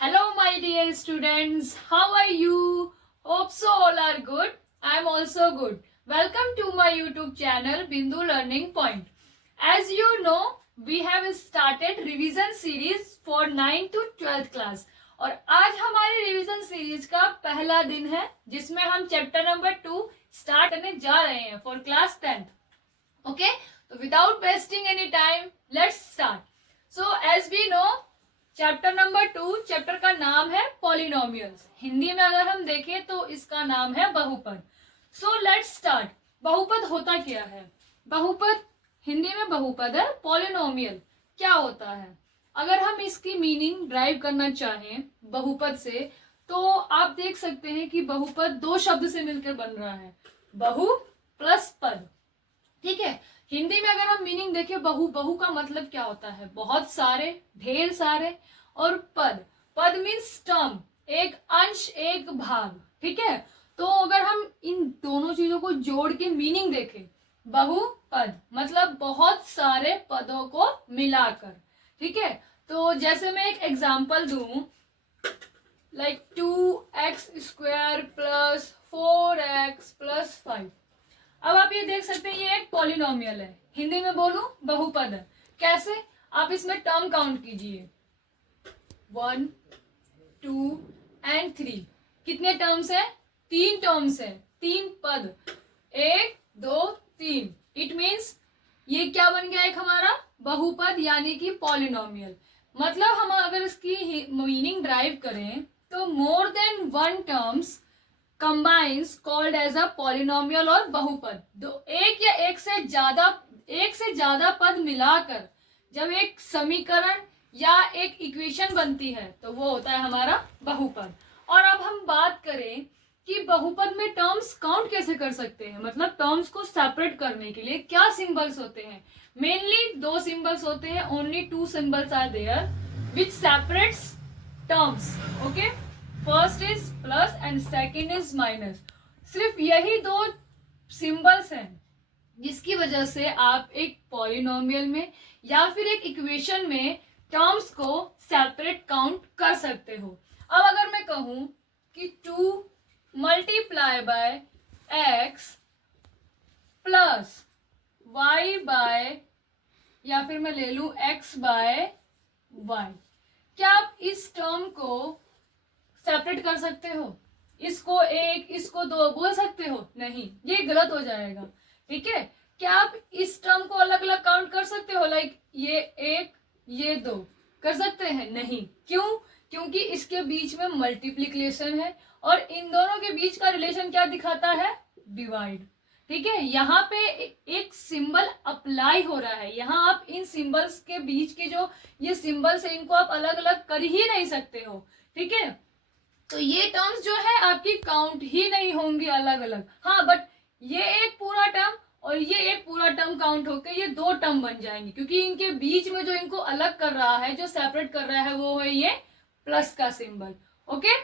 Hello, my dear students. How are you? Hope so all are good. I am also good. Welcome to my YouTube channel Bindu Learning Point. As you know, we have started revision series for 9th to 12th class. और आज हमारी revision series का पहला दिन है जिसमें हम chapter number 2 start करने जा रहे हैं फॉर क्लास 10th. ओके, तो without wasting any time let's start. So as we know chapter number 2, chapter का नाम है पॉलिनोमियल्स. हिंदी में अगर हम देखें तो इसका नाम है बहुपद. So let's start. बहुपद होता क्या है? बहुपद हिंदी में बहुपद है. पॉलिनोमियल क्या होता है? अगर हम इसकी मीनिंग ड्राइव करना चाहें बहुपद से तो आप देख सकते हैं कि बहुपद दो शब्द से मिलकर बन रहा है, बहु प्लस पद. ठीक है, हिंदी में अगर हम मीनिंग देखें बहु का मतलब क्या होता है? बहुत सारे, ढेर सारे. और पद मीन्स टर्म, एक अंश एक भाग. ठीक है, तो अगर हम इन दोनों चीजों को जोड़ के मीनिंग देखें, बहुपद मतलब बहुत सारे पदों को मिलाकर. ठीक है, तो जैसे मैं एक एग्जांपल दूं, like 2x² plus 4x plus 5. अब आप ये देख सकते हैं ये एक पॉलिनोमियल है. हिंदी में बोलूं बहुपद है. कैसे? आप इसमें टर्म काउंट कीजिए, 1 2 एंड 3. कितने टर्म्स है? 3 टर्म्स है, 3 पद, 1 2 3. इट मीन्स ये क्या बन गया? एक हमारा बहुपद यानी कि पॉलिनोमियल. मतलब हम अगर इसकी मीनिंग ड्राइव करें तो more than 1 terms combines called as a polynomial और बहुपद. एक या एक से ज्यादा पद मिलाकर जब एक समीकरण या एक इक्वेशन बनती है तो वो होता है हमारा बहुपद. और अब हम बात करें कि बहुपद में टर्म्स काउंट कैसे कर सकते हैं, मतलब टर्म्स को सेपरेट करने के लिए क्या सिंबल्स होते हैं. मेनली 2 सिंबल्स होते हैं. Only 2 symbols are there which separates terms. Okay, first is plus and second is minus. सिर्फ यही 2 सिंबल्स हैं जिसकी वजह से आप एक पॉलिनोमियल में या फिर एक इक्वेशन में टर्म्स को सेपरेट काउंट कर सकते हो. अब अगर मैं कहूं कि 2 multiply by x plus y by, या फिर मैं ले लूं x बाय y, क्या आप इस टर्म को सेपरेट कर सकते हो? इसको 1 इसको 2 बोल सकते हो? नहीं, ये गलत हो जाएगा. ठीक है, क्या आप इस टर्म को अलग अलग काउंट कर सकते हो? लाइक ये 1 ये 2 कर सकते हैं? नहीं. क्यों? क्योंकि इसके बीच में मल्टीप्लिकेशन है और इन दोनों के बीच का रिलेशन क्या दिखाता है? डिवाइड. ठीक है, यहाँ पे एक सिंबल अप्लाई हो रहा है. यहाँ आप इन सिंबल्स के बीच के जो ये सिंबल्स है इनको आप अलग अलग कर ही नहीं सकते हो. ठीक है, तो ये टर्म्स जो है आपकी काउंट ही नहीं होंगी अलग अलग. हाँ, बट ये एक पूरा टर्म और ये एक पूरा टर्म काउंट होकर ये 2 टर्म बन जाएंगे, क्योंकि इनके बीच में जो इनको अलग कर रहा है, जो सेपरेट कर रहा है, वो है ये प्लस का सिंबल. ओके,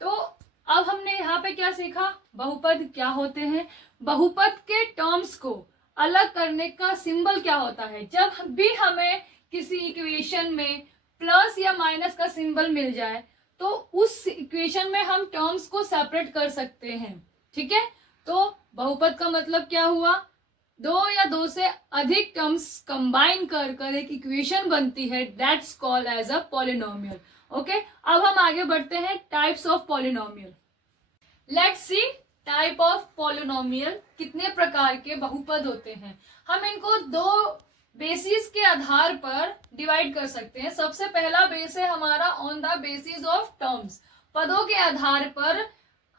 तो अब हमने यहाँ पे क्या सीखा? बहुपद क्या होते हैं, बहुपद के टर्म्स को अलग करने का सिंबल क्या होता है. जब भी हमें किसी इक्वेशन में प्लस या माइनस का सिंबल मिल जाए तो उस इक्वेशन में हम टर्म्स को सेपरेट कर सकते हैं. ठीक है, तो बहुपद का मतलब क्या हुआ? 2 या 2 से अधिक टर्म्स कंबाइन कर एक इक्वेशन बनती है, that's called as a polynomial. Okay, अब हम आगे बढ़ते हैं types of polynomial. Let's see type of polynomial. कितने प्रकार के बहुपद होते हैं? हम इनको 2 बेसिस के आधार पर डिवाइड कर सकते हैं. सबसे पहला बेस है हमारा on the basis of terms. पदों के आधार पर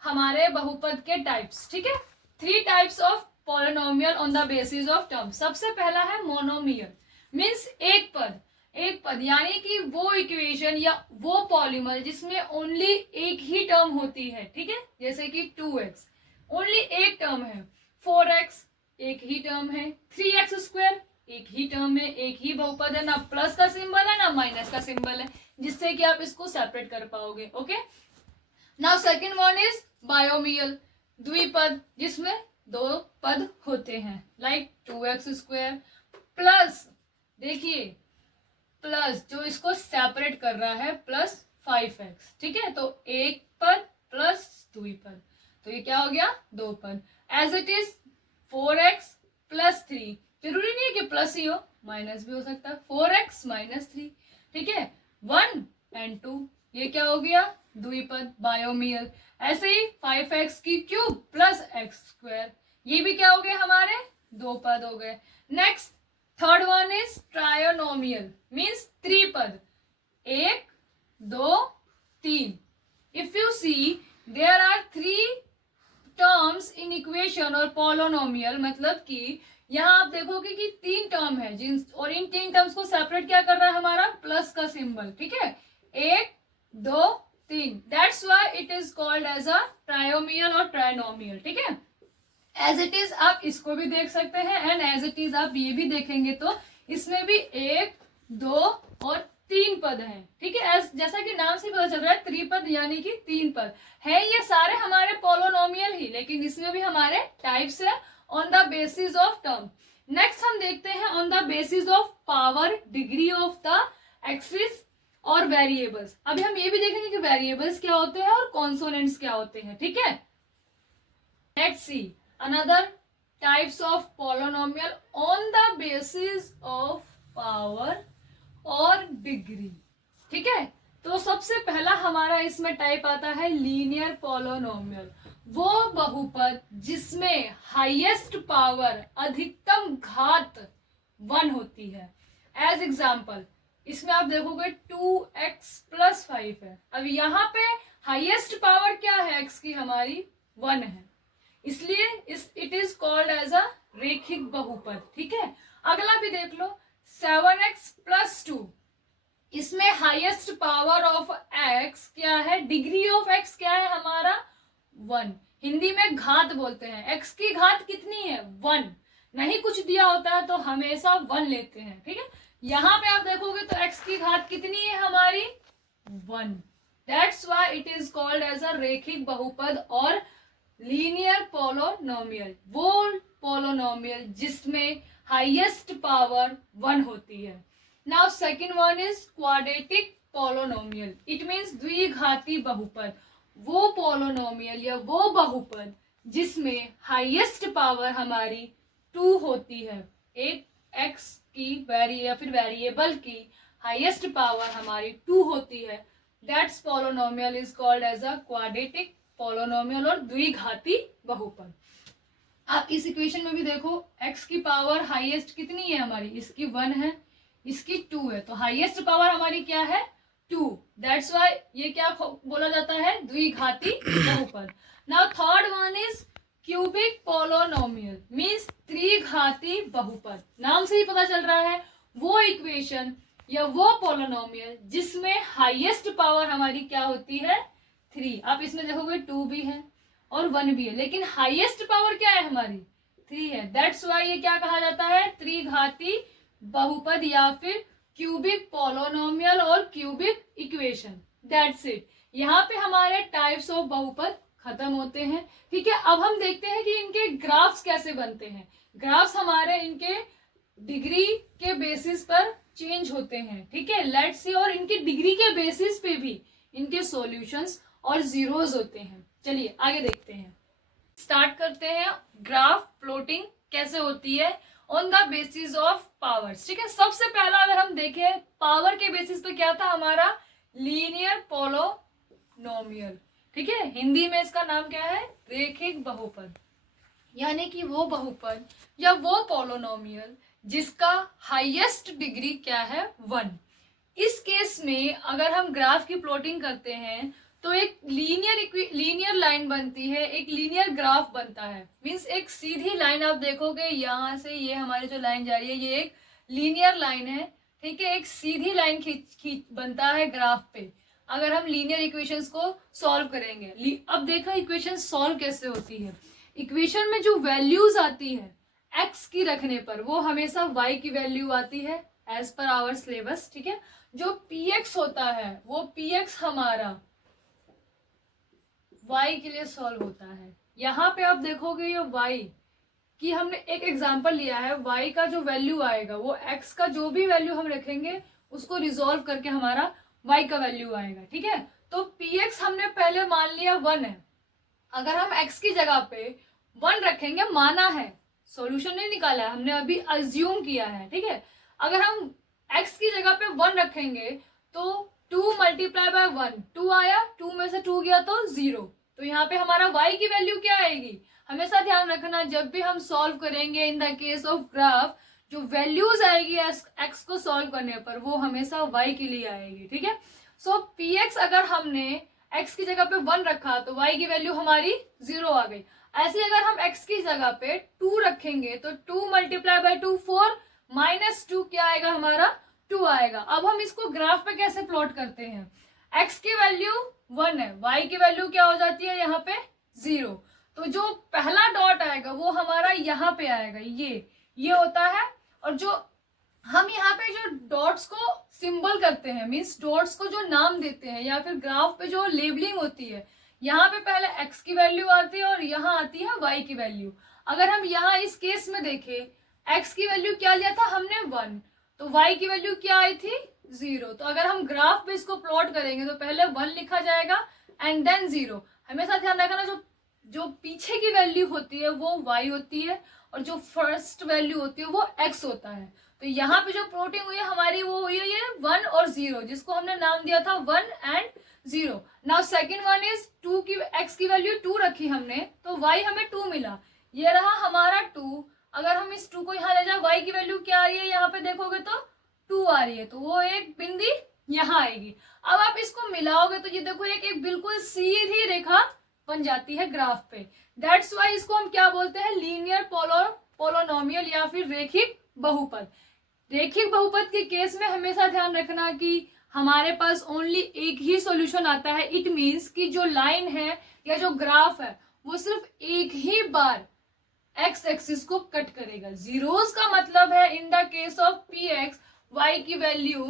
हमारे बहुपद के टाइप्स. ठीक है, 3 types of polynomial on the basis of terms. सबसे पहला है मोनोमियल, मीन्स एक पद यानी कि वो इक्वेशन या वो पॉलिमर जिसमें ओनली एक ही टर्म होती है. ठीक है, जैसे कि 2x ओनली एक टर्म है, 4x एक ही टर्म है, 3x² एक ही टर्म है, एक ही बहुपद है, ना प्लस का सिंबल है ना माइनस का सिंबल है, जिससे कि आप इसको सेपरेट कर पाओगे. Okay, now second one is binomial, द्विपद जिसमें 2 पद होते हैं, लाइक 2x² प्लस, देखिए प्लस जो इसको सेपरेट कर रहा है प्लस 5x, ठीक है। तो एक पद प्लस 2 पद, तो ये क्या हो गया, 2 पद। As it is 4x plus 3, जरूरी नहीं है कि प्लस ही हो, माइनस भी हो सकता है, 4x माइनस 3, ठीक है। 1 and 2, ये क्या हो गया, द्विपद, बायोमियल। ऐसे ही 5x की क्यूब प्लस x स्क्वायर, ये भी क्या हो गए हमारे, 2 पद हो गए। Next third one is trinomial, means त्रिपद, 1 2 3। If you see there are 3 terms in equation और पोलोनोमियल, मतलब कि यहाँ आप देखोगे कि 3 टर्म है जिन, और इन 3 टर्म्स को सेपरेट क्या कर रहा है हमारा, प्लस का सिंबल, ठीक है। 1 2 3, that's why it is called as a trinomial और ट्राइनोमियल, ठीक है। एज इट इज आप इसको भी देख सकते हैं एंड एज इट इज आप ये भी देखेंगे तो इसमें भी 1 2 और 3 पद हैं, ठीक है। जैसा कि नाम से पता चल रहा है त्रिपद यानी कि 3 पद है। ये सारे हमारे पोलोनोमियल ही, लेकिन इसमें भी हमारे टाइप्स है on the basis of term. Next हम देखते हैं on the basis of power, degree of the axis और वेरिएबल्स। अभी हम ये भी देखेंगे कि वेरिएबल्स क्या होते हैं और कॉन्सोनेंट्स क्या होते हैं, ठीक है। Let's see another types of polynomial on the basis of power और डिग्री, ठीक है। तो सबसे पहला हमारा इसमें टाइप आता है लीनियर पोलोनोमियल, वो बहुपद जिसमें हाईएस्ट पावर, अधिकतम घात 1 होती है। एज एग्जाम्पल इसमें आप देखोगे 2x प्लस 5 है। अब यहाँ पे हाईएस्ट पावर क्या है x की, हमारी 1 है, इसलिए it is called as a रेखिक बहुपद, ठीक है। अगला भी देख लो 7x प्लस 2, इसमें हाईएस्ट पावर ऑफ x क्या है, डिग्री ऑफ x क्या है हमारा 1, हिंदी में घात बोलते हैं। x की घात कितनी है 1, नहीं कुछ दिया होता है तो हमेशा 1 लेते हैं, ठीक है। यहाँ पे आप देखोगे तो x की घात कितनी है हमारी 1, that's why it is called as a रेखिक बहुपद और लीनियर पोलोनोमियल, वो पोलोनोमियल जिसमें हाईएस्ट पावर 1 होती है। Now second one is quadratic polynomial, it means द्विघाती बहुपद, वो पोलोनोमियल या वो बहुपद जिसमें हाईएस्ट पावर हमारी 2 होती है। एक x की या फिर वेरिएबल की हाईएस्ट पावर हमारी 2 होती है, that's polynomial is called as a quadratic polynomial और द्विघाती बहुपद। आप इस इक्वेशन में भी देखो x की पावर हाईएस्ट कितनी है हमारी, इसकी 1 है, इसकी 2 है, तो हाईएस्ट पावर हमारी क्या है 2, दैट्स व्हाई ये क्या बोला जाता है, द्विघाती बहुपद। Now third one is cubic polynomial, means त्रिघाती बहुपद। नाम से ही पता चल रहा है वो इक्वेशन या वो पोलोनोमियल जिसमें हाईएस्ट पावर हमारी क्या होती है 3। आप इसमें देखोगे 2 भी है और 1 भी है, लेकिन हाईएस्ट पावर क्या है हमारी 3 है, दैट्स व्हाई ये क्या कहा जाता है, त्रिघाती बहुपद या फिर क्यूबिक पोलोनोमियल और क्यूबिक इक्वेशन, दैट्स इट। यहाँ पे हमारे टाइप्स ऑफ बहुपद खत्म होते हैं, ठीक है। अब हम देखते हैं कि इनके ग्राफ्स कैसे बनते हैं। ग्राफ्स हमारे इनके डिग्री के बेसिस पर चेंज होते हैं, ठीक है, लेट्स सी। और इनकी डिग्री के बेसिस पे भी इनके सॉल्यूशंस और जीरोस होते हैं। चलिए आगे देखते हैं, स्टार्ट करते हैं। ग्राफ प्लॉटिंग कैसे होती है on the basis of powers, ठीक है। सबसे पहला अगर हम देखें पावर के बेसिस पे क्या था हमारा, लीनियर पोलोनोमियल, ठीक है। हिंदी में इसका नाम क्या है, रेखिक बहुपद, यानी कि वो बहुपद या वो पोलोनोमियल जिसका हाईएस्ट डिग्री क्या है 1। इस केस में अगर हम ग्राफ की प्लॉटिंग करते हैं तो एक लीनियर लाइन बनती है, एक लीनियर ग्राफ बनता है, मींस एक सीधी लाइन आप देखोगे यहाँ से ये हमारी जो लाइन जा रही है ये एक लीनियर लाइन है, ठीक है। एक सीधी लाइन खींच बनता है ग्राफ पे अगर हम लीनियर इक्वेशंस को सॉल्व करेंगे। अब देखो इक्वेशन सॉल्व कैसे होती है। इक्वेशन में जो वैल्यूज आती है x की रखने पर वो हमेशा y की वैल्यू आती है एज पर आवर सिलेबस, ठीक है। जो px होता है वो px हमारा y के लिए सॉल्व होता है। यहाँ पे आप देखोगे ये y की हमने एक एग्जांपल लिया है, y का जो वैल्यू आएगा वो x का जो भी वैल्यू हम रखेंगे उसको रिजॉल्व करके हमारा y का वैल्यू आएगा। ठीक है, तो px हमने पहले मान लिया 1 है। अगर हम x की जगह पे 1 रखेंगे, माना है, सॉल्यूशन नहीं निकाला है, हमने अभी अज्यूम किया है। ठीक है, अगर हम x की जगह पे 1 रखेंगे तो 2 मल्टीप्लाई बाय 1, 2 आया, 2 में से 2 गया तो 0। तो यहाँ पे हमारा y की वैल्यू क्या आएगी? हमेशा ध्यान रखना, जब भी हम सॉल्व करेंगे इन द केस ऑफ ग्राफ, जो वैल्यूज आएगी x को सॉल्व करने पर वो हमेशा y के लिए आएगी। ठीक है, सो px अगर हमने x की जगह पे 1 रखा तो y की वैल्यू हमारी 0 आ गई। ऐसे अगर हम x की जगह पे 2 रखेंगे तो 2 मल्टीप्लाई बाय 2 4, माइनस 2 क्या आएगा हमारा? 2 आएगा। अब हम इसको ग्राफ पे कैसे प्लॉट करते हैं? x की वैल्यू 1 है, y की वैल्यू क्या हो जाती है यहाँ पे? 0। तो जो पहला डॉट आएगा वो हमारा यहाँ पे आएगा, ये होता है। और जो हम यहाँ पे जो डॉट्स को सिंबल करते हैं, मीन्स डॉट्स को जो नाम देते हैं, या फिर ग्राफ पे जो लेबलिंग होती है, यहाँ पे पहले x की वैल्यू आती है और यहाँ आती है y की वैल्यू। अगर हम यहाँ इस केस में देखें, x की वैल्यू क्या लिया था हमने? 1, तो y की वैल्यू क्या आई थी? 0। तो अगर हम ग्राफ पे इसको प्लॉट करेंगे तो पहले 1 लिखा जाएगा एंड देन 0। हमेशा ध्यान रखना, जो पीछे की वैल्यू होती है वो y होती है और जो फर्स्ट वैल्यू होती है वो x होता है। तो यहाँ पे जो प्लॉटिंग हुई है हमारी वो हुई है 1 और 0, जिसको हमने नाम दिया था 1 and 0। Now second one is 2 की x की वैल्यू 2 रखी हमने तो y हमें 2 मिला, ये रहा हमारा 2। अगर हम इस 2 को यहाँ ले जाए, y की वैल्यू क्या आ रही है? यहाँ पे देखोगे तो 2 आ रही है, तो वो एक बिंदी यहाँ आएगी। अब आप इसको मिलाओगे तो ये देखो एक बिल्कुल सीधी रेखा बन जाती है ग्राफ पे। दैट्स वाई इसको हम क्या बोलते हैं? लीनियर पोलोनोमियल या फिर रेखिक बहुपद। रेखिक बहुपद के केस में हमेशा ध्यान रखना कि हमारे पास ओनली एक ही सॉल्यूशन आता है। इट मींस कि जो लाइन है या जो ग्राफ है वो सिर्फ एक ही बार एक्स एक्सिस को कट करेगा। जीरोस का मतलब है in the case of P X Y की वैल्यू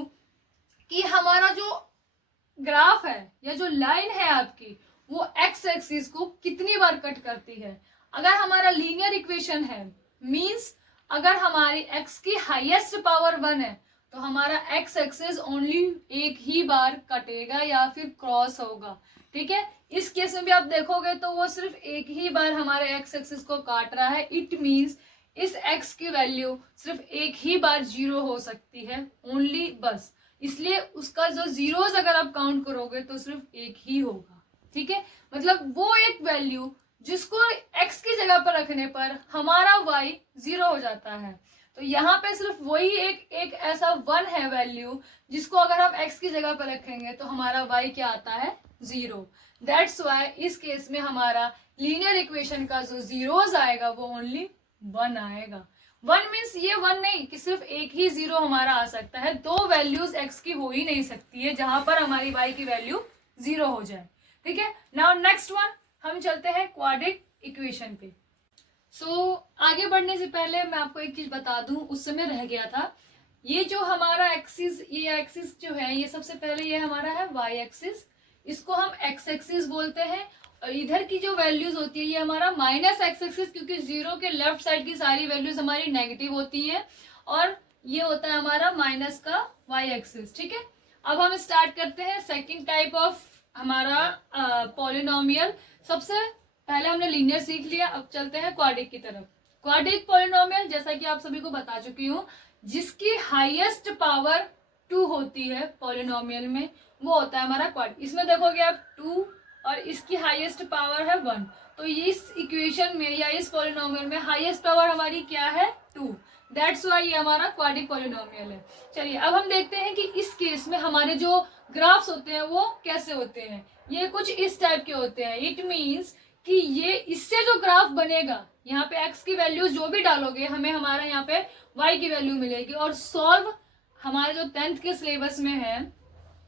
कि हमारा जो ग्राफ है या जो लाइन है आपकी वो एक्स एक्सिस को कितनी बार कट करती है। अगर हमारा लीनियर इक्वेशन है, मींस अगर हमारी x की हाईएस्ट पावर 1 है तो हमारा x एक्सिस ओनली एक ही बार कटेगा या फिर क्रॉस होगा। ठीक है, इस केस में भी आप देखोगे तो वो सिर्फ एक ही बार हमारे x एक्सिस को काट रहा है। इट मींस इस x की वैल्यू सिर्फ एक ही बार 0 हो सकती है, ओनली, बस। इसलिए उसका जो जीरोस अगर आप काउंट करोगे तो सिर्फ एक ही होगा। ठीक है, मतलब वो एक वैल्यू जिसको x की जगह पर रखने पर हमारा y 0 हो जाता है। तो यहाँ पे सिर्फ वही एक ऐसा 1 है वैल्यू जिसको अगर हम x की जगह पर रखेंगे तो हमारा y क्या आता है? 0। दैट्स वाई इस केस में हमारा लीनियर इक्वेशन का जो जीरोस आएगा वो ओनली 1 आएगा। 1 मीन्स ये 1 नहीं कि सिर्फ एक ही 0 हमारा आ सकता है, दो वैल्यूज x की हो ही नहीं सकती है जहां पर हमारी y की वैल्यू 0 हो जाए। ठीक है, नाउ नेक्स्ट वन हम चलते हैं क्वाड्रिक इक्वेशन पे। आगे बढ़ने से पहले मैं आपको एक चीज बता दूं, उस समय रह गया था। ये जो हमारा एक्सिस, ये एक्सिस जो है ये सबसे पहले ये हमारा है y एक्सिस, इसको हम x एक्सिस बोलते हैं। और इधर की जो वैल्यूज होती है ये हमारा माइनस x एक्सिस, क्योंकि 0 के लेफ्ट साइड की सारी वैल्यूज हमारी नेगेटिव होती है, और ये होता है हमारा माइनस का y एक्सिस। ठीक है, अब हम स्टार्ट करते हैं सेकेंड टाइप ऑफ हमारा पॉलिनोमियल। सबसे पहले हमने लीनियर सीख लिया, अब चलते हैं क्वाड्रिक की तरफ। क्वाड्रिक पॉलिनोमियल जैसा कि आप सभी को बता चुकी हूँ, जिसकी हाईएस्ट पावर 2 होती है पॉलिनोमियल में, वो होता है हमारा क्वाड्रिक। इसमें देखोगे आप 2 और इसकी हाईएस्ट पावर है 1, तो इस इक्वेशन में या इस पॉलिनोमियल में हाईएस्ट पावर हमारी क्या है? 2। दैट्स वाई ये हमारा क्वाड्रिक पॉलिनोमियल है। चलिए अब हम देखते हैं कि इस केस में हमारे जो ग्राफ्स होते हैं वो कैसे होते हैं। ये कुछ इस टाइप के होते हैं। इट मींस कि ये इससे जो ग्राफ बनेगा, यहाँ पे x की वैल्यू जो भी डालोगे हमें हमारा यहाँ पे y की वैल्यू मिलेगी। और सॉल्व हमारे जो 10th के सिलेबस में है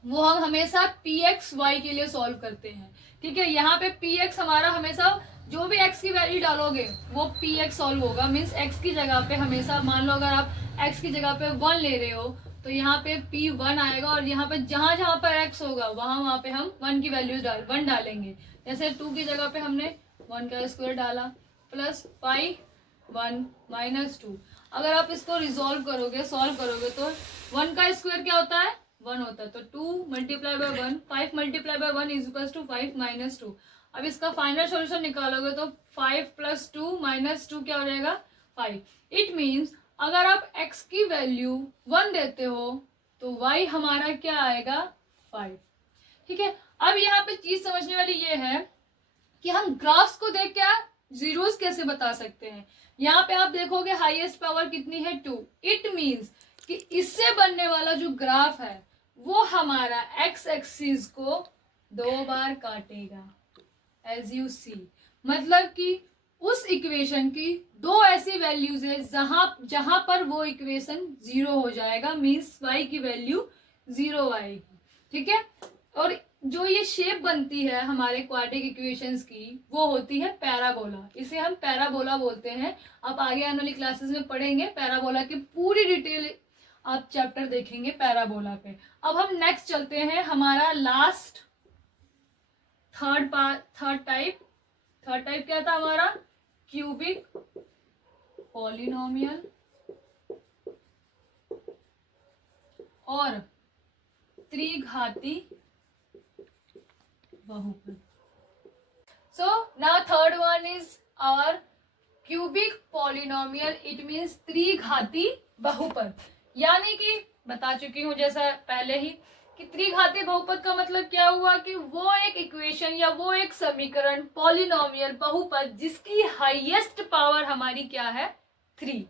वो हम हमेशा px y के लिए सॉल्व करते हैं। ठीक है, यहाँ पे px हमारा हमेशा जो भी x की वैल्यू डालोगे वो px सॉल्व होगा। मीन्स x की जगह पे हमेशा, मान लो अगर आप x की जगह पे 1 ले रहे हो तो यहाँ पे p1 आएगा, और यहाँ पे जहां जहां पर x होगा वहां पे हम 1 की वैल्यू 1 डालेंगे। जैसे 2 की जगह पे हमने 1 का स्क्वायर डाला, प्लस 5 1 माइनस 2। अगर आप इसको सॉल्व करोगे तो 1 का स्क्वायर क्या होता है? 1 होता है, तो 2 multiply by 1, 5 multiply by 1 is equal to 5 minus 2। अब इसका फाइनल सॉल्यूशन निकालोगे तो 5 प्लस 2 माइनस 2 क्या हो जाएगा 5। इट मीन्स अगर आप x की वैल्यू 1 देते हो तो y हमारा क्या आएगा 5। ठीक है, अब यहाँ पे चीज समझने वाली ये है कि हम ग्राफ्स को देख क्या जीरोस कैसे बता सकते हैं। यहाँ पे आप देखोगे हाईएस्ट पावर कितनी है 2। इट मीन्स कि इससे बनने वाला जो ग्राफ है वो हमारा एक्स एक्सिस को 2 बार काटेगा एज यू सी। मतलब कि उस इक्वेशन की 2 ऐसी वैल्यूज है जहां पर वो इक्वेशन 0 हो जाएगा, मीन्स y की वैल्यू 0 आएगी। ठीक है, और जो ये शेप बनती है हमारे क्वाड्रेटिक इक्वेशंस की वो होती है पैराबोला। इसे हम पैराबोला बोलते हैं। आप आगे आने वाली क्लासेस में पढ़ेंगे पैराबोला की पूरी डिटेल, आप चैप्टर देखेंगे पैराबोला पे। अब हम नेक्स्ट चलते हैं, हमारा लास्ट थर्ड टाइप क्या था हमारा, क्यूबिक पॉलिनोमियल और त्रिघाती बहुपद। So now third one is our cubic polynomial, it means त्रिघाती बहुपद। यानी कि बता चुकी हूं जैसा पहले ही कि त्रिघाती बहुपद का मतलब क्या हुआ कि वो एक इक्वेशन या वो एक समीकरण पॉलिनोमियल बहुपद जिसकी हाईएस्ट पावर हमारी क्या है 3।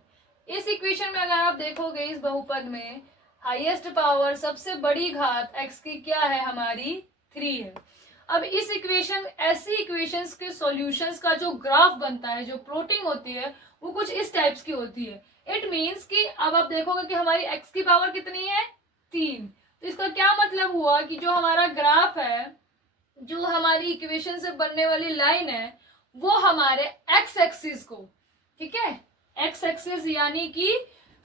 इस इक्वेशन में अगर आप देखोगे इस बहुपद में हाईएस्ट पावर सबसे बड़ी घात x की क्या है हमारी 3 है। अब इस इक्वेशन ऐसी इक्वेशंस के सॉल्यूशंस का जो ग्राफ बनता है, जो प्लॉटिंग होती है वो कुछ इस टाइप्स की होती है। इट मीन्स कि अब आप देखोगे कि हमारी x की पावर कितनी है 3। तो इसका क्या मतलब हुआ कि जो हमारा ग्राफ है, जो हमारी इक्वेशन से बनने वाली लाइन है वो हमारे x एक्सिस को, ठीक है, x एक्सिस यानी कि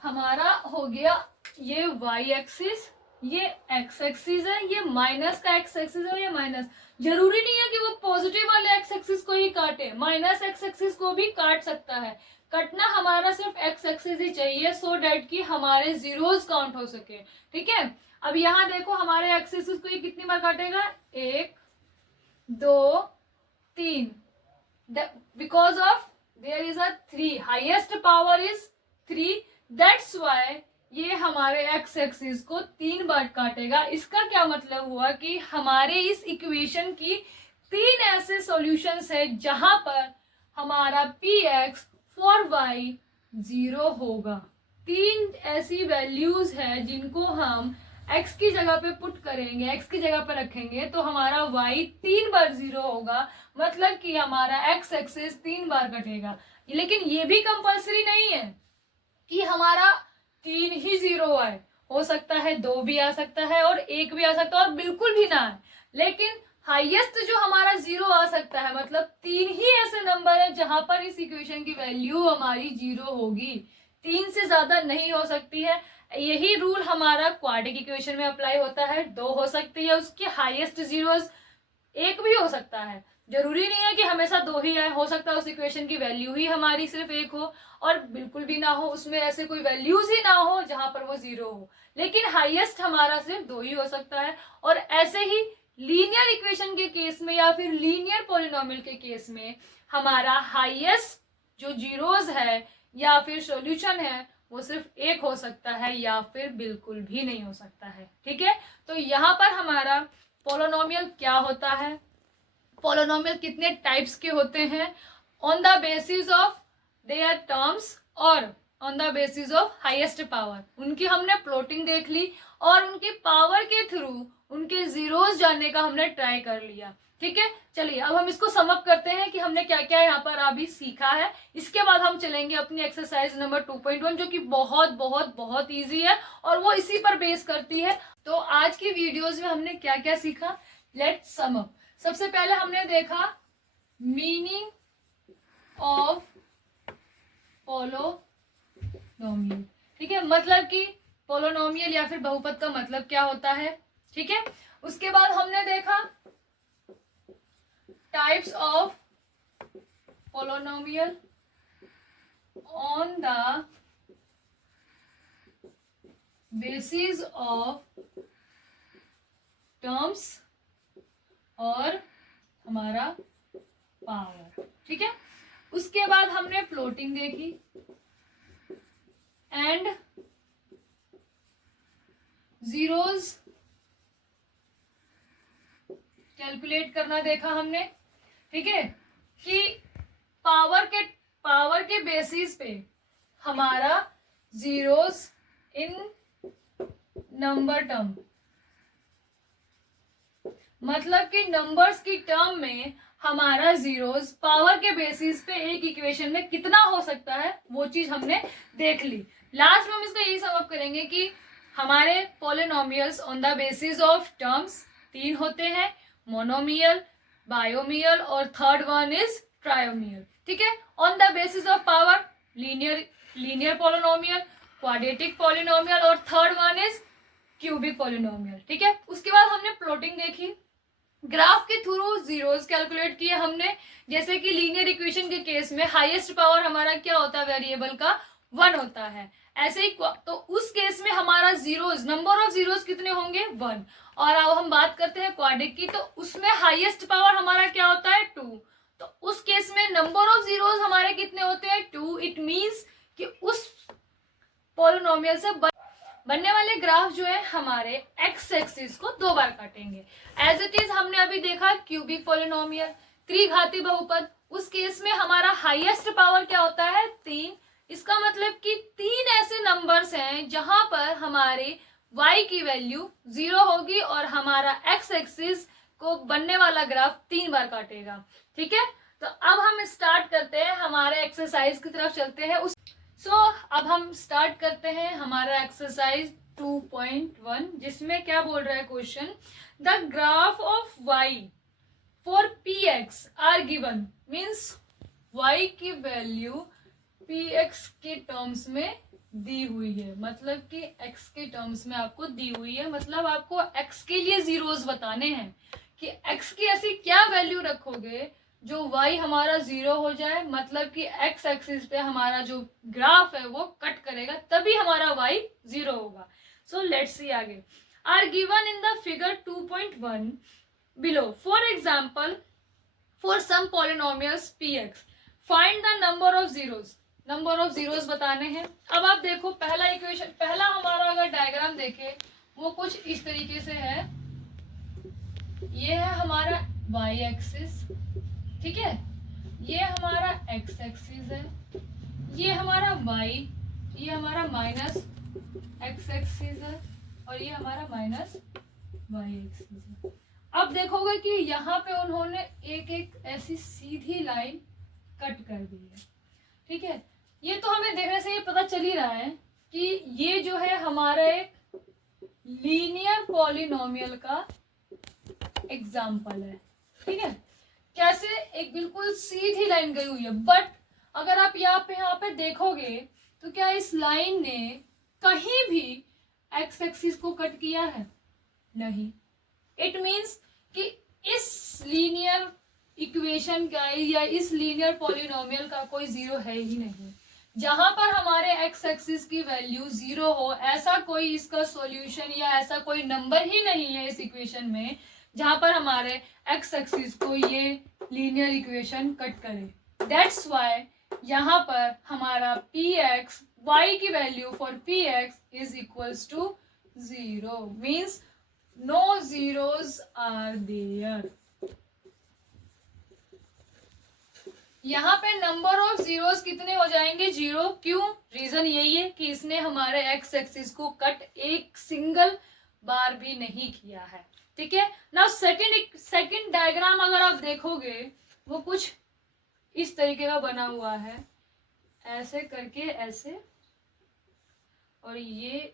हमारा हो गया ये y एक्सिस, ये x एक्सिस है, ये माइनस का x एक्सिस है, ये माइनस। जरूरी नहीं है कि वो पॉजिटिव वाले x एक्सिस को ही काटे, माइनस x एक्सिस को भी काट सकता है। कटना हमारा सिर्फ x एक्सिस ही चाहिए सो डैट कि हमारे जीरोस काउंट हो सके। ठीक है, अब यहाँ देखो हमारे x एक्सिस को ये कितनी बार काटेगा 1 2 3, because of their is a 3, highest power is 3, that's why ये हमारे x एक्सिस को 3 बार काटेगा। इसका क्या मतलब हुआ कि हमारे इस इक्वेशन की 3 ऐसे सॉल्यूशंस है जहां पर हमारा px फॉर y 0 होगा। 3 ऐसी वैल्यूज है जिनको हम x की जगह पे पुट करेंगे, x की जगह पे रखेंगे तो हमारा y 3 बार 0 होगा, मतलब कि हमारा x एक्सिस 3 बार कटेगा। लेकिन ये भी कंपल्सरी नहीं है कि हमारा 3 ही 0 आए, हो सकता है 2 भी आ सकता है और 1 भी आ सकता है और बिल्कुल भी ना आए। लेकिन हाईएस्ट जो हमारा 0 आ सकता है, मतलब 3 ही ऐसे नंबर है जहां पर इस इक्वेशन की वैल्यू हमारी 0 होगी, 3 से ज्यादा नहीं हो सकती है। यही रूल हमारा क्वाड्रेटिक इक्वेशन में अप्लाई होता है। 2 हो सकती है, उसकी हाईएस्ट जीरोस 1 भी हो सकता है, जरूरी नहीं है कि हमेशा 2 ही आए, हो सकता है उस इक्वेशन की वैल्यू ही हमारी सिर्फ 1 हो और बिल्कुल भी ना हो, उसमें ऐसे कोई वैल्यूज ही ना हो जहां पर वो 0 हो, लेकिन हाईएस्ट हमारा सिर्फ 2 ही हो सकता है। और ऐसे ही लीनियर इक्वेशन के केस में या फिर लीनियर पॉलिनोमियल के केस में हमारा हाईएस्ट जो जीरोस है या फिर सॉल्यूशन है वो सिर्फ 1 हो सकता है या फिर बिल्कुल भी नहीं हो सकता है। ठीक है, तो यहाँ पर हमारा पॉलिनोमियल क्या होता है, पॉलिनोमियल कितने टाइप्स के होते हैं, on the basis of their terms और on the basis of highest power. उनकी हमने प्लॉटिंग देख ली और उनकी पावर के थ्रू उनके जीरोस जानने का हमने ट्राई कर लिया। ठीक है, चलिए अब हम इसको समअप करते हैं कि हमने क्या क्या यहाँ पर अभी सीखा है। इसके बाद हम चलेंगे अपनी एक्सरसाइज नंबर 2.1 जो कि बहुत बहुत बहुत इजी है और वो इसी पर बेस करती है। तो आज की वीडियोज में हमने क्या क्या सीखा, लेट्स सम अप। सबसे पहले हमने देखा मीनिंग ऑफ पॉलिनोमियल। ठीक है, मतलब कि पॉलिनोमियल या फिर बहुपद का मतलब क्या होता है। ठीक है, उसके बाद हमने देखा types of polynomial on the basis of terms और हमारा पावर, ठीक है। उसके बाद हमने प्लॉटिंग देखी एंड जीरोस कैलकुलेट करना देखा हमने, ठीक है, कि पावर के बेसिस पे हमारा जीरोस इन नंबर टर्म, मतलब कि नंबर्स की टर्म में हमारा जीरोस पावर के बेसिस पे एक इक्वेशन में कितना हो सकता है वो चीज हमने देख ली। लास्ट में हम इसका यही सम अप करेंगे कि हमारे polynomials on the basis of terms 3 होते हैं, मोनोमियल, बायोमियल और थर्ड वन इज ट्रायोमियल, ठीक है। On the basis of power linear polynomial, quadratic polynomial और third one is cubic polynomial, ठीक है। उसके बाद हमने प्लॉटिंग देखी, ग्राफ के थ्रू जीरोस कैलकुलेट किए हमने, जैसे कि लीनियर इक्वेशन के केस में हाईएस्ट पावर हमारा क्या होता है वेरिएबल का 1 होता है, ऐसे ही तो उस केस में हमारा जीरोस, नंबर ऑफ जीरोस कितने होंगे 1। और अब हम बात करते हैं क्वाड्रिक की, तो उसमें हाईएस्ट पावर हमारा क्या होता है 2, तो उस केस में नंबर ऑफ जीरोस हमारे कितने होते हैं 2। इट मींस कि उस पॉलिनोमियल से बनने वाले ग्राफ जो है हमारे एक्स एक्सिस को 2 बार काटेंगे। एज इट इज हमने अभी देखा क्यूबिक पॉलिनोमियल, त्रिघाती बहुपद, उस केस में हमारा हाईएस्ट पावर क्या होता है 3। इसका मतलब कि 3 ऐसे नंबर्स हैं जहां पर हमारे y की वैल्यू 0 होगी और हमारा एक्स एक्सिस को बनने वाला ग्राफ 3 बार काटेगा, ठीक है। तो अब हम स्टार्ट करते हैं, हमारे एक्सरसाइज की तरफ चलते हैं। अब हम स्टार्ट करते हैं हमारा एक्सरसाइज 2.1, जिसमें क्या बोल रहा है question, the graph of y for px are given, means y की वैल्यू px के टर्म्स में दी हुई है, मतलब कि x के टर्म्स में आपको दी हुई है, मतलब आपको x के लिए जीरोस बताने हैं कि x की ऐसी क्या वैल्यू रखोगे जो y हमारा 0 हो जाए, मतलब कि x एक्सिस पे हमारा जो ग्राफ है वो कट करेगा, तभी हमारा y 0 होगा। सो लेट्स सी आगे, are given in the figure 2.1 below. For example, for some polynomials px find the number of zeros, number of zeros बताने हैं। अब आप देखो पहला इक्वेशन, पहला हमारा अगर डायग्राम देखे वो कुछ इस तरीके से है, ये है हमारा y एक्सिस, ठीक है, ये हमारा x एक्सिस है, ये हमारा y, ये हमारा माइनस x एक्सिस है और ये हमारा माइनस y एक्सिस है। अब देखोगे कि यहाँ पे उन्होंने एक एक ऐसी सीधी लाइन कट कर दी है, ठीक है। ये तो हमें देखने से ये पता चल ही रहा है कि ये जो है हमारा एक लीनियर पॉलिनोमियल का एग्जाम्पल है, ठीक है। कैसे, एक बिल्कुल सीधी लाइन गई हुई है, बट अगर आप यहाँ पे देखोगे तो क्या इस लाइन ने कहीं भी एक्स एक्सिस को कट किया है? नहीं। इट मींस कि इस लीनियर इक्वेशन का या इस लीनियर पॉलिनोमियल का कोई जीरो है ही नहीं। जहां पर हमारे एक्स एक्सिस की वैल्यू 0 हो, ऐसा कोई इसका सॉल्यूशन या ऐसा कोई नंबर ही नहीं है इस इक्वेशन में जहां पर हमारे एक्स एक्सिस को ये लीनियर इक्वेशन कट करे। दैट्स व्हाई यहाँ पर हमारा px, y की value for px is equals to 0, means no zeros are there. यहाँ पे नंबर ऑफ जीरोस कितने हो जाएंगे? 0। क्यों? रीजन यही है कि इसने हमारे एक्स एक्सिस को कट एक सिंगल बार भी नहीं किया है, ठीक है ना। सेकंड डायग्राम अगर आप देखोगे वो कुछ इस तरीके का बना हुआ है, ऐसे करके ऐसे, और ये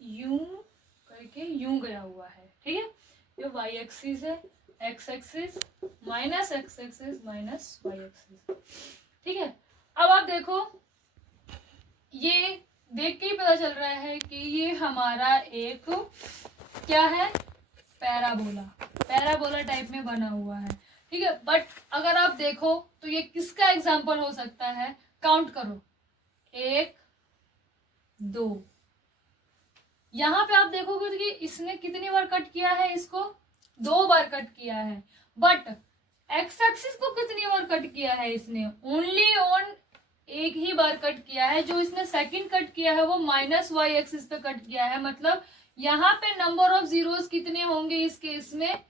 यूं करके यूं गया हुआ है, ठीक है। ये y एक्सिस है, x axis minus x axis minus y axis, ठीक है। अब आप देखो, ये देख के ही पता चल रहा है कि ये हमारा एक क्या है, पैराबोला टाइप में बना हुआ है, ठीक है। बट अगर आप देखो तो ये किसका एग्जाम्पल हो सकता है? काउंट करो, 1 2 यहाँ पे आप देखोगे कि इसने कितनी बार कट किया है, इसको 2 बार कट किया है, बट एक्स एक्सिस को कितनी बार कट किया है इसने, ओनली ऑन एक ही बार कट किया है। जो इसने सेकंड कट किया है वो माइनस वाई एक्सिस पे कट किया है, मतलब यहाँ पे नंबर ऑफ जीरोस कितने होंगे इस केस में,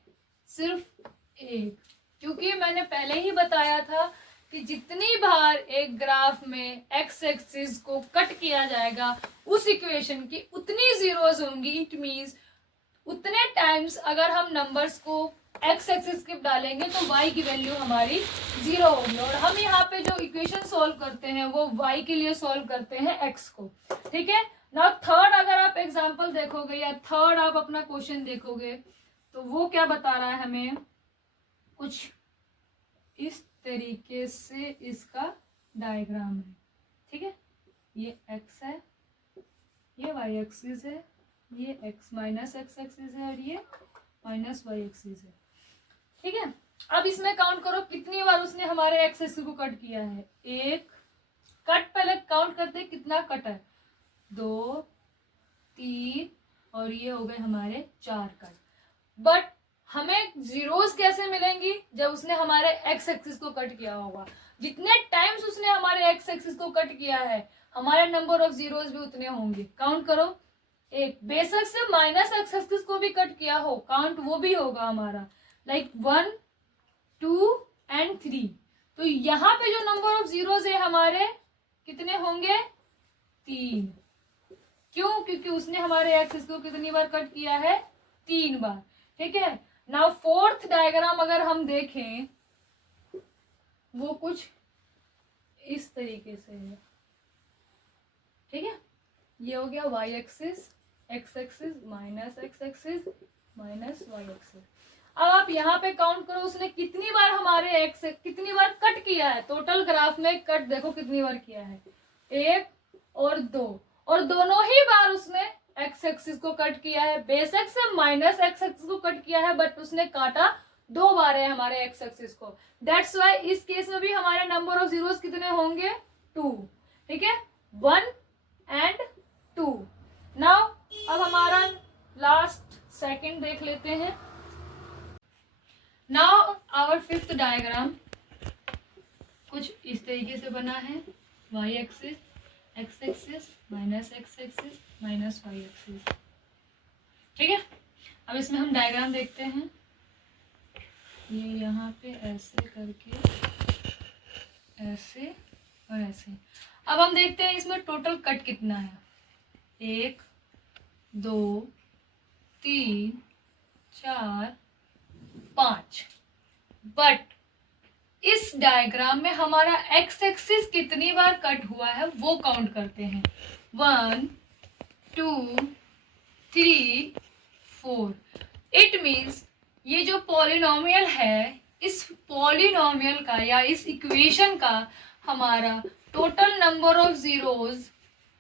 सिर्फ एक। क्योंकि मैंने पहले ही बताया था कि जितनी बार एक ग्राफ में एक्स एक्सिस को कट किया जाएगा उस इक्वेशन की उतनी जीरोस होंगी। इट मींस उतने टाइम्स अगर हम नंबर्स को एक्स एक्सिस के डालेंगे तो y की वैल्यू हमारी 0 होगी। और हम यहाँ पे जो इक्वेशन सॉल्व करते हैं वो y के लिए सॉल्व करते हैं x को, ठीक है ना। थर्ड अगर आप एग्जांपल देखोगे या थर्ड आप अपना क्वेश्चन देखोगे तो वो क्या बता रहा है हमें, कुछ इस तरीके से इसका डायग्राम है, ठीक है। ये x है, ये y एक्सिस है, ये x माइनस एक्स एक्सिस है और ये माइनस वाई एक्सिस है, ठीक है। अब इसमें काउंट करो कितनी बार उसने हमारे एक्स एक्सिस को कट किया है। एक कट, पहले काउंट करते हैं कितना कट है, 2 3 और ये हो गए हमारे 4 कट। बट हमें जीरोस कैसे मिलेंगी, जब उसने हमारे एक्स एक्सिस को कट किया होगा। जितने टाइम्स उसने हमारे एक्स एक्सिस को कट किया है हमारे नंबर ऑफ जीरोस भी उतने होंगे। काउंट करो, एक बेशक से माइनस एक्स एक्सिस को भी कट किया हो, काउंट वो भी होगा हमारा, लाइक 1 2 एंड 3। तो यहाँ पे जो नंबर ऑफ जीरोस है हमारे कितने होंगे, 3। क्यों, क्योंकि उसने हमारे एक्सिस को कितनी बार कट किया है, 3 बार, ठीक है। नाउ फोर्थ डायग्राम अगर हम देखें वो कुछ इस तरीके से है, ठीक है। ये हो गया y axis, x axis minus x axis minus y axis. अब आप यहाँ पे काउंट करो उसने कितनी बार हमारे x कितनी बार कट किया है। टोटल ग्राफ में कट देखो कितनी बार किया है, 1 और 2, और दोनों ही बार उसने x एक्सिस को कट किया है। बेशक से माइनस x एक्सिस को कट किया है बट उसने काटा 2 बार है हमारे x एक्सिस को। दैट्स वाई इस केस में भी हमारे नंबर ऑफ जीरोस कितने होंगे, 2, ठीक है, 1 एंड 2। नाउ अब हमारा लास्ट सेकंड देख लेते हैं। नाउ आवर फिफ्थ डायग्राम कुछ इस तरीके से बना है, y axis, x axis minus x axis minus y axis, ठीक है। अब इसमें हम डायग्राम देखते हैं। ये यहाँ पे ऐसे करके ऐसे और ऐसे। अब हम देखते हैं इसमें टोटल कट कितना है, 1 2 3 4 5। बट इस डायग्राम में हमारा एक्स एक्सिस कितनी बार कट हुआ है वो काउंट करते हैं, 1 2 3 4। इट मीन्स ये जो पॉलिनोमियल है, इस पॉलिनोमियल का या इस इक्वेशन का हमारा टोटल नंबर ऑफ जीरोस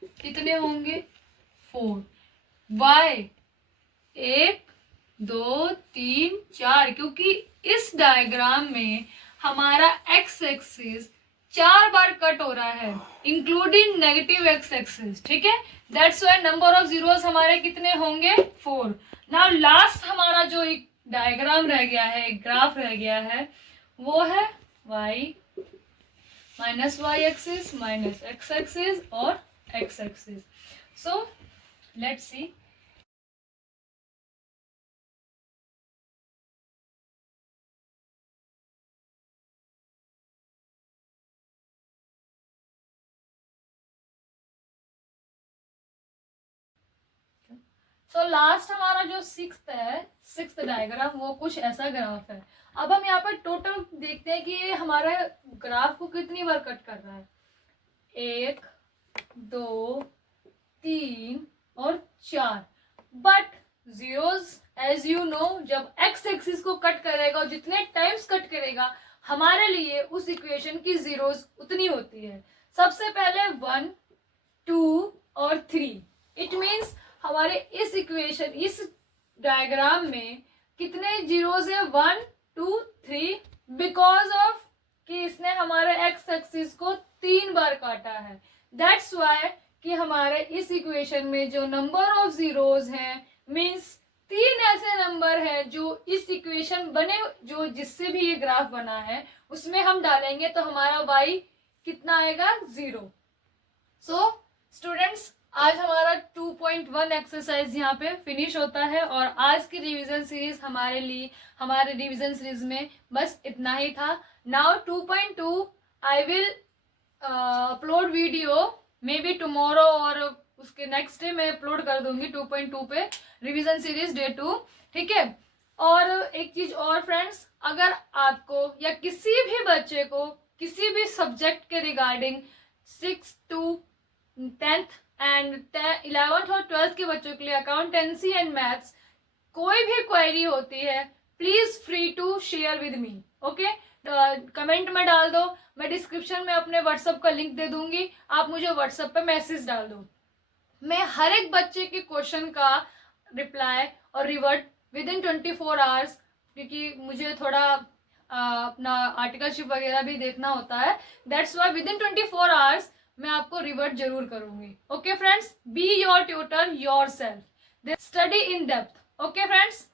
कितने होंगे, 4। वाई 1 2 3 4, क्योंकि इस डायग्राम में हमारा एक्स एक्सिस 4 बार कट हो रहा है इंक्लूडिंग नेगेटिव एक्स एक्सिस, ठीक है। That's why number of zeros हमारे कितने होंगे, 4। नाउ लास्ट हमारा जो एक डायग्राम रह गया है, एक ग्राफ रह गया है, वो है y minus Y axis minus X axis और X axis. So let's see. So last हमारा जो सिक्स्थ डायग्राम वो कुछ ऐसा ग्राफ है। अब हम यहाँ पर टोटल देखते हैं कि ये हमारा ग्राफ को कितनी बार कट कर रहा है, 1 2 3 और 4। But zeros as you know जब एक्स एक्सिस को कट करेगा और जितने टाइम्स कट करेगा हमारे लिए उस इक्वेशन की जीरोस उतनी होती है। सबसे पहले 1 2 और 3। इट मीन्स हमारे इस इक्वेशन इस डायग्राम में कितने जीरोस है, 1 2 3, बिकॉज ऑफ कि इसने हमारे एक्स एक्सिस को 3 बार काटा है। दैट्स वाई कि हमारे इस इक्वेशन में जो नंबर ऑफ जीरोज हैं, मीन्स 3 ऐसे नंबर हैं जो इस इक्वेशन बने, जो जिससे भी ये ग्राफ बना है उसमें हम डालेंगे तो हमारा y कितना आएगा, 0। सो स्टूडेंट्स, आज हमारा 2.1 एक्सरसाइज यहाँ पे फिनिश होता है और आज की रिवीजन सीरीज हमारे लिए, हमारे रिवीजन सीरीज में बस इतना ही था। Now 2.2 I will upload video may be tomorrow और उसके नेक्स्ट डे मैं अपलोड कर दूंगी 2.2 पे रिवीजन सीरीज डे 2, ठीक है। और एक चीज और फ्रेंड्स, अगर आपको या किसी भी बच्चे को किसी भी सब्जेक्ट के regarding 6 to 10th and 11th और 12th के बच्चों के लिए अकाउंटेंसी एंड मैथ्स कोई भी क्वेरी होती है, please free to share with me, okay. Comment में डाल दो, मैं डिस्क्रिप्शन में अपने व्हाट्सएप का लिंक दे दूंगी, आप मुझे व्हाट्सएप पे मैसेज डाल दो। मैं हर एक बच्चे के क्वेश्चन का रिप्लाई और रिवर्ट विद इन 24 आवर्स, क्योंकि मुझे थोड़ा अपना आर्टिकलशिप वगैरह भी देखना होता है, that's why with in 24 hours मैं आपको रिवर्ट जरूर करूंगी। Okay friends, be your tutor your self, study in depth. Okay friends.